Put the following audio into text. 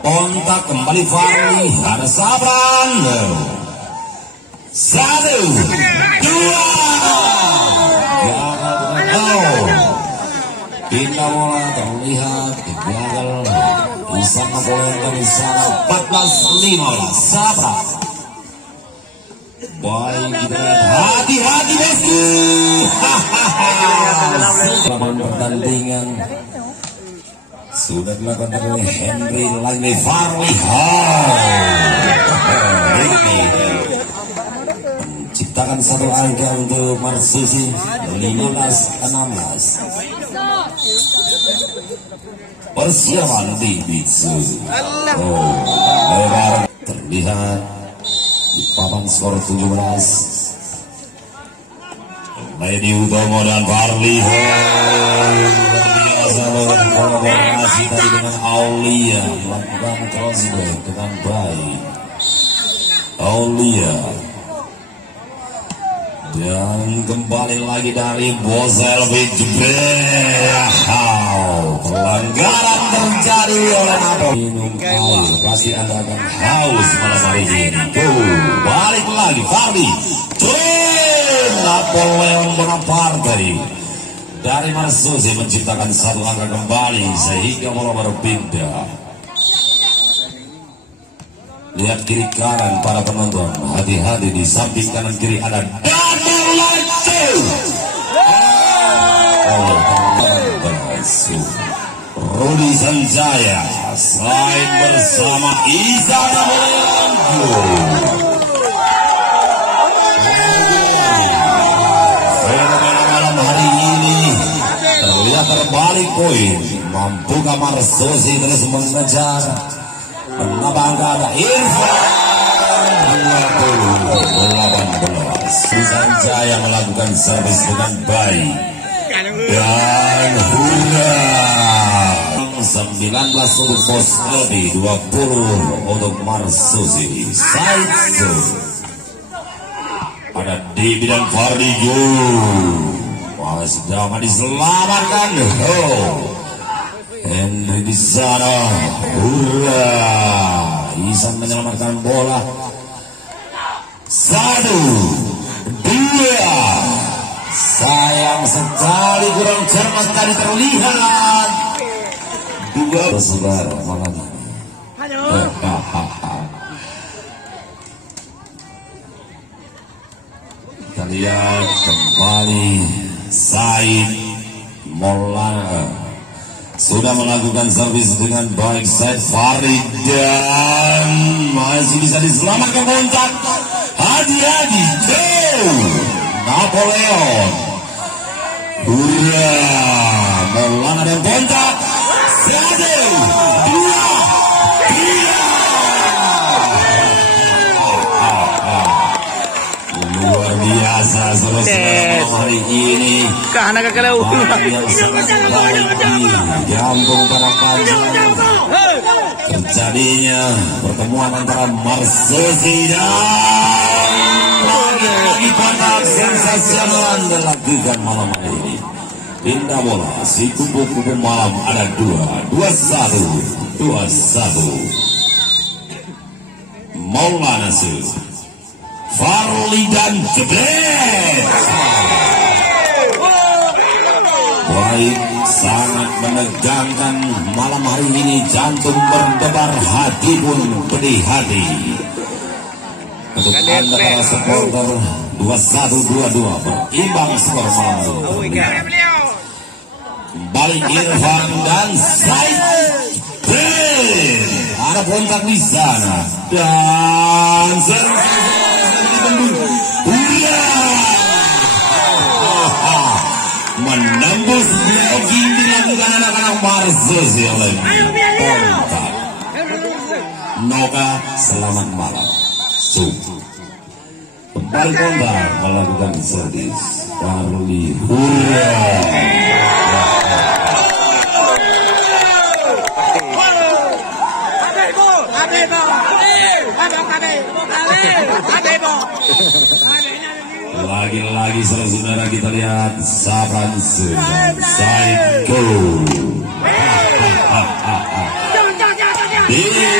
kontak kembali Farli, ada sabran. 1, 2. Pindah bola terlihat gagal. Bisa Napoleon dari sana 14-15 sabran. Baik kita hati-hati bosku. Lawan pertandingan sudah dilakukan oleh Henry Lange Farli. Menciptakan satu angka untuk Marsusi 15-16. Persiapan di Bitsu. Lebar terlihat di papan skor 17. Lady Utomo dan Farli biasa kolaborasi tadi dengan Aulia melakukan crossback dengan baik. Aulia dan kembali lagi dari Boselvic. Pelanggaran terjadi oleh Napoleon. Minum air, pasti Anda akan haus malam hari ini. Balik lagi Farli. Napoleon Bonaparte dari Marsusi menciptakan satu angka kembali sehingga bola berpindah. Lihat kiri kanan para penonton, hati-hati di samping kanan kiri ada double laju. Rudi Sanjaya selain bersama Isa Napoleon. Fenomena malam hari ini terlihat terbalik poin. Mampukah Marsusi terus mengejar? Menabang ada Irfan 20-18. Sanjaya melakukan servis dengan baik dan hurra 19 untuk Bos Edi, 20 untuk Marsusi. Saitsu ada Devi dan Farli. Masih dapat diselamatkan. Henry di sana, hurra! Isan menyelamatkan bola. 1, 2. Sayang sekali kurang cermat tadi terlihat. 2 saudara malam ini. Kita lihat kembali Said Maulana sudah melakukan servis dengan baik. Said Farid dan masih bisa diselamatkan kontak. Hati-hati Napoleon. Hurra! Maulana dan kontak. 1, 2, 3. Luar biasa selesai hari ini. Karena kekalahan Jampung para panjang terjadinya pertemuan antara Marsusi dan lagi pada sensasional dilakukan malam hari ini. Pindah bola si kupu-kupu malam ada 2-1. Maulana Farli dan jebret. Baik, sangat menegangkan malam hari ini. Jantung berdebar, hati pun pedih hati. Untuk Anda para supporter 21-22 berimbang skor malam ini. Kembali Irfan dan Said. Ada kontak di sana dan menembus blocking dilakukan anak-anak Marsusi oleh kontak. Noga selamat malam. Kembali kontak melakukan servis. Farli hurra. Lagi-lagi saudara kita lihat Sabran Psycho. Dua.